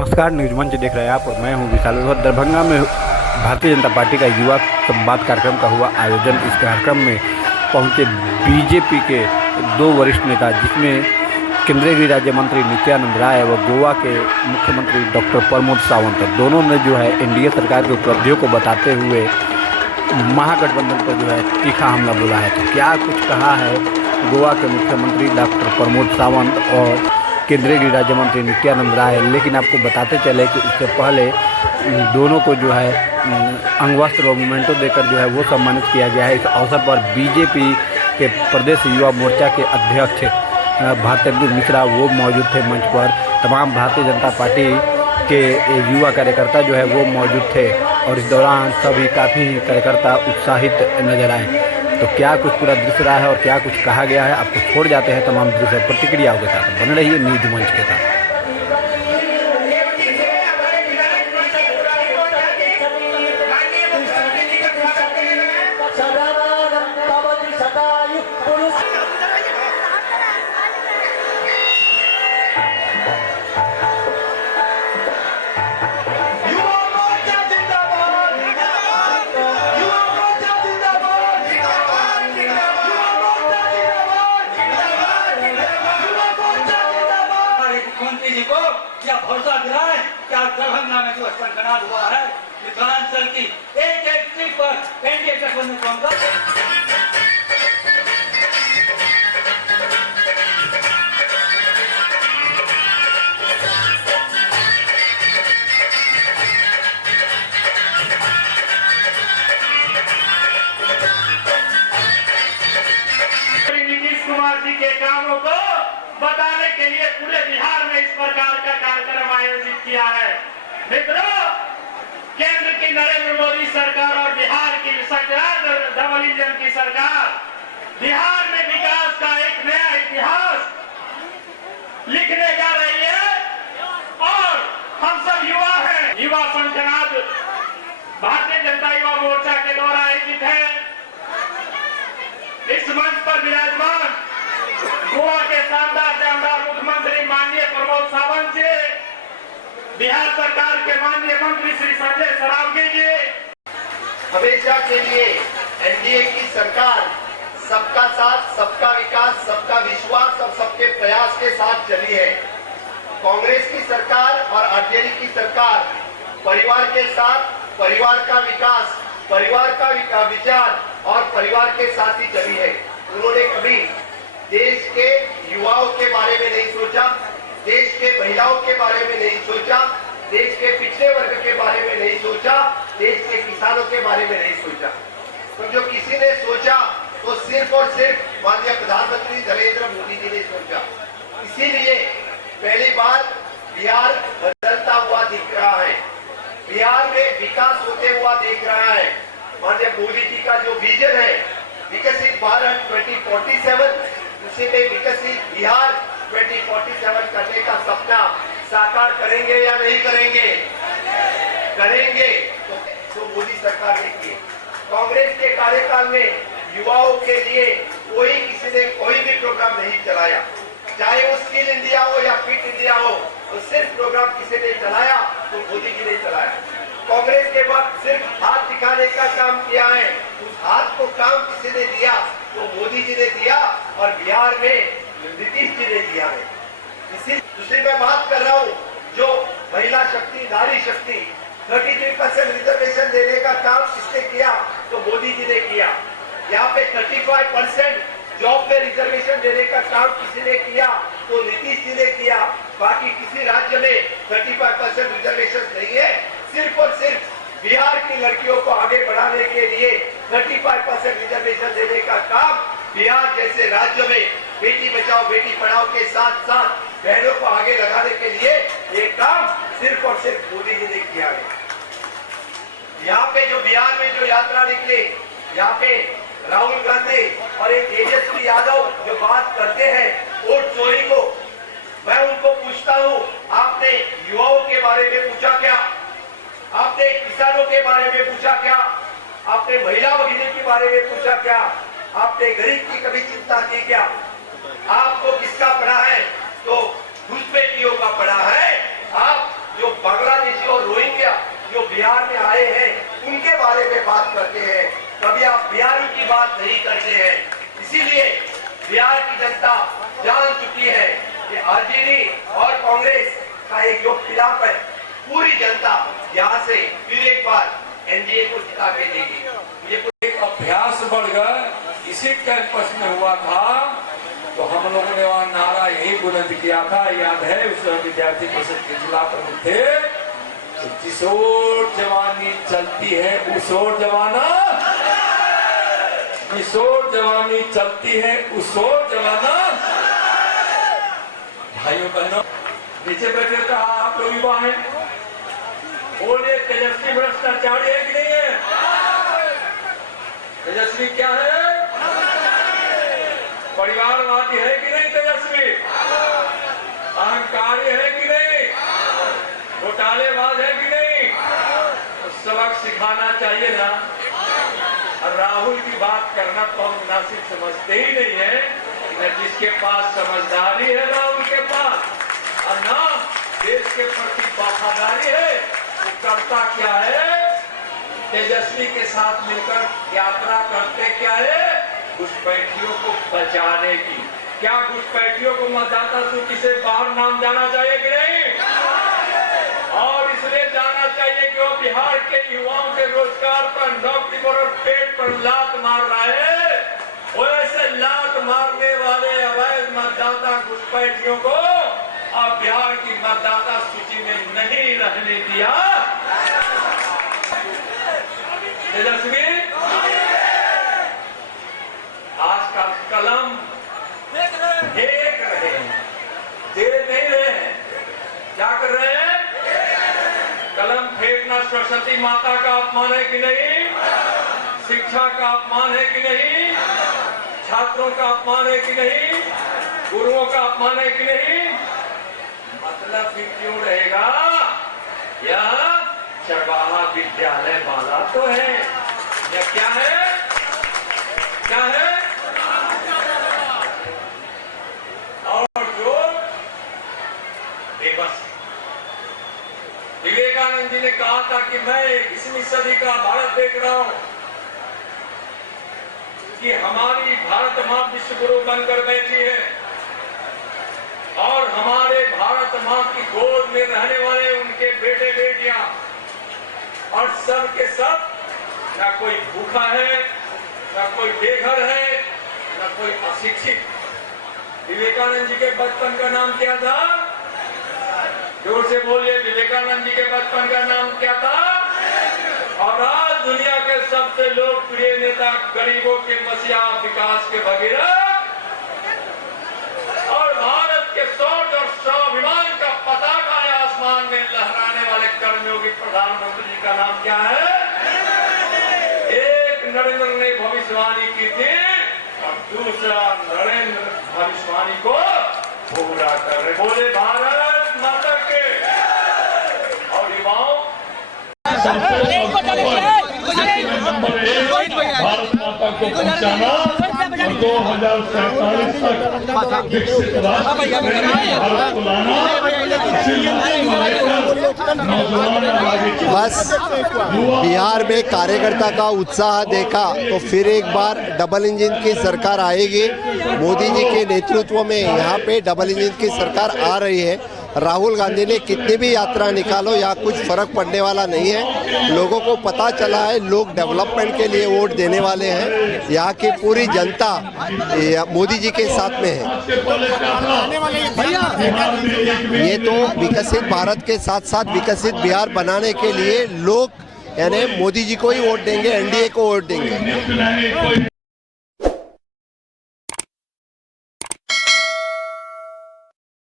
नमस्कार, न्यूज मंच देख रहे हैं आप और मैं हूं विशाल। दरभंगा में भारतीय जनता पार्टी का युवा संवाद कार्यक्रम का हुआ आयोजन। इस कार्यक्रम में पहुंचे बीजेपी के दो वरिष्ठ नेता, जिसमें केंद्रीय गृह राज्य मंत्री नित्यानंद राय व गोवा के मुख्यमंत्री डॉक्टर प्रमोद सावंत। दोनों ने एनडीए सरकार की उपलब्धियों को बताते हुए महागठबंधन पर तीखा हमला बोला है। तो क्या कुछ कहा है गोवा के मुख्यमंत्री डॉक्टर प्रमोद सावंत और केंद्रीय गृह राज्य मंत्री नित्यानंद राय। लेकिन आपको बताते चले कि इससे पहले दोनों को अंगवस्त्र और मोमेंटो देकर वो सम्मानित किया गया है। इस अवसर पर बीजेपी के प्रदेश युवा मोर्चा के अध्यक्ष भारतेंदु मिश्रा वो मौजूद थे मंच पर। तमाम भारतीय जनता पार्टी के युवा कार्यकर्ता वो मौजूद थे और इस दौरान सभी काफ़ी कार्यकर्ता उत्साहित नजर आए। तो क्या कुछ पूरा दृश्य रहा है और क्या कुछ कहा गया है, आपको छोड़ जाते हैं तमाम दृश्य प्रतिक्रियाओं के साथ। बने रहिए न्यूज मंच के साथ। मुख्यमंत्री जी को क्या भरोसा दिलाए क्या दरभंगा में जो सनसनाहट हुआ है मिथिलांचल की एक एक सीट पर एनडीए गठबंधन को नीतीश कुमार जी के कामों को बताने के लिए पूरे बिहार में इस प्रकार का कार्यक्रम आयोजित किया है। मित्रों, केंद्र की नरेंद्र मोदी सरकार और बिहार की डबल इंजन की सरकार बिहार में विकास का एक नया इतिहास लिखने जा रही है और हम सब युवा हैं। युवा संगठन भारतीय जनता युवा मोर्चा के द्वारा आयोजित है। इस मंच पर विराजमान गोवा के शानदार मुख्यमंत्री माननीय प्रमोद सावंत जी, बिहार सरकार के माननीय मंत्री श्री संजय सरावगी जी। हमेशा के लिए एनडीए की सरकार सबका साथ, सबका विकास, सबका विश्वास और सबके प्रयास के साथ चली है। कांग्रेस की सरकार और आरजेडी की सरकार परिवार के साथ, परिवार का विकास, परिवार का विचार और परिवार के साथ ही चली है। उन्होंने कभी देश के युवाओं के बारे में नहीं सोचा, देश के महिलाओं के बारे में नहीं सोचा, देश के पिछड़े वर्ग के बारे में नहीं सोचा, देश के किसानों के बारे में नहीं सोचा। तो जो किसी ने सोचा तो सिर्फ और सिर्फ माननीय प्रधानमंत्री नरेंद्र मोदी जी ने सोचा। इसीलिए पहली बार बिहार बदलता हुआ दिख रहा है, बिहार में विकास होते हुआ दिख रहा है। माननीय मोदी जी का जो विजन है विकसित भारत 2047, उसी में विकसित बिहार 2047 करने का सपना साकार करेंगे या नहीं करेंगे? करेंगे। तो मोदी सरकार ने किए। कांग्रेस के कार्यकाल में युवाओं के लिए किसी ने कोई भी प्रोग्राम नहीं चलाया, चाहे वो स्किल इंडिया हो या फिट इंडिया हो, तो सिर्फ प्रोग्राम किसी ने चलाया तो मोदी जी ने चलाया। कांग्रेस के बाद सिर्फ हाथ दिखाने का काम किया है, उस हाथ को काम किसी ने दिया तो मोदी जी ने दिया और बिहार में नीतीश जी ने दिया है। इसी दूसरी मैं बात कर रहा हूँ, जो महिला शक्ति, नारी शक्ति 33% रिजर्वेशन देने का काम किसने किया? तो मोदी जी ने किया। यहाँ पे 35% जॉब पे रिजर्वेशन देने का काम किसी ने किया? तो नीतीश जी ने किया। बाकी किसी राज्य में 35% रिजर्वेशन नहीं है। सिर्फ और सिर्फ बिहार की लड़कियों को आगे बढ़ाने के लिए 35% रिजर्वेशन देने का काम बिहार जैसे राज्य में बेटी बचाओ बेटी पढ़ाओ के साथ साथ बहनों को आगे लगाने के लिए ये काम सिर्फ और सिर्फ मोदी जी ने किया है। यहाँ पे जो बिहार में जो यात्रा निकली, यहाँ पे राहुल गांधी और एक तेजस्वी यादव जो बात करते हैं वोट चोरी को, मैं उनको पूछता हूँ, आपने युवाओं के बारे में पूछा क्या? आपने किसानों के बारे में पूछा क्या? आपने महिला भगिनी के बारे में पूछा क्या? आपने गरीब की कभी चिंता की क्या? आपको किसका पड़ा है? तो घुसपैठियों का पड़ा है। आप जो और रोहिंग्या जो बिहार में आए हैं उनके बारे में बात करते हैं, कभी आप बिहारी की बात नहीं करते हैं। इसीलिए बिहार की जनता जान चुकी है कि आरजेडी और कांग्रेस का एक जो खिलाफ है, पूरी जनता यहाँ से फिर एक बार एनडीए को जिता के देगी। ये एक अभ्यास बढ़ गया, इसी कैंपस में हुआ था, तो हम लोगों ने वहाँ नारा यही बुलंद किया था, याद है, उस विद्यार्थी परिषद के जिला प्रमुख थे, जिस ओर जवानी चलती है उस ओर जवाना, जिस ओर जवानी चलती है उस ओर जवाना। भाइयों बहनों, नीचे बैठे तो आप लोग युवा हैं, बोलिए तेजस्वी भ्रष्टाचारी है कि नहीं है? तेजस्वी क्या है? परिवारवादी है कि नहीं तेजस्वी? अहंकारी है कि नहीं? घोटालेबाज है कि नहीं? तो सबक सिखाना चाहिए ना। और राहुल की बात करना तो हम मुनासिब समझते ही नहीं है, न जिसके पास समझदारी है राहुल के पास, और ना देश के प्रति वफादारी है, वो करता क्या है? तेजस्वी के साथ मिलकर यात्रा करते क्या है? घुसपैठियों को बचाने की। क्या घुसपैठियों को मतदाता सूची से बाहर नाम जाना चाहिए कि नहीं? और इसलिए जाना चाहिए कि वो बिहार के युवाओं के रोजगार पर, नौकरी पर और पेट पर लात मार रहा है। वो ऐसे लात मारने वाले अवैध मतदाता घुसपैठियों को अब बिहार की मतदाता सूची में नहीं रहने दिया। तेजस्वी आज का कलम फेंक रहे हैं, दे नहीं रहे हैं। क्या कर रहे हैं? कलम फेंकना सरस्वती माता का अपमान है कि नहीं? शिक्षा का अपमान है कि नहीं? छात्रों का अपमान है कि नहीं? गुरुओं का अपमान है कि नहीं? मतलब भी क्यों रहेगा? यह चरवाहा विद्यालय वाला तो है, या क्या है? क्या है? और जो बेबस, विवेकानंद जी ने कहा था कि मैं 21वीं सदी का भारत देख रहा हूं, कि हमारी भारत मां विश्व गुरु बनकर बैठी है, और हमारे भारत मां की गोद में रहने वाले उनके बेटे बेटियां और सब के सब, ना कोई भूखा है, ना कोई बेघर है, ना कोई अशिक्षित। विवेकानंद जी के बचपन का नाम क्या था? जोर से बोलिए, विवेकानंद जी के बचपन का नाम क्या था? और आज दुनिया के सबसे लोकप्रिय नेता, गरीबों के मसीहा, विकास के भगीरथ, और भारत के शौर्य और स्वाभिमान का पताका है आसमान में लहराने वाले कर्मयोगी प्रधानमंत्री जी का नाम क्या है? एक नरेंद्र ने भविष्यवाणी की थी और दूसरा नरेंद्र भविष्यवाणी को पूरा कर रहे। बोले भारत माता के। और युवाओं, भारत माता को पहुंचाना और 2047 तक विकसित राष्ट्र भारत को लाना, बस बिहार में कार्यकर्ता का उत्साह देखा तो फिर एक बार डबल इंजन की सरकार आएगी। मोदी जी के नेतृत्व में यहाँ पे डबल इंजन की सरकार आ रही है। राहुल गांधी ने कितनी भी यात्रा निकालो, यहाँ कुछ फर्क पड़ने वाला नहीं है। लोगों को पता चला है, लोग डेवलपमेंट के लिए वोट देने वाले हैं। यहाँ की पूरी जनता मोदी जी के साथ में है। ये तो विकसित भारत के साथ साथ विकसित बिहार बनाने के लिए लोग यानी मोदी जी को ही वोट देंगे, एनडीए को वोट देंगे।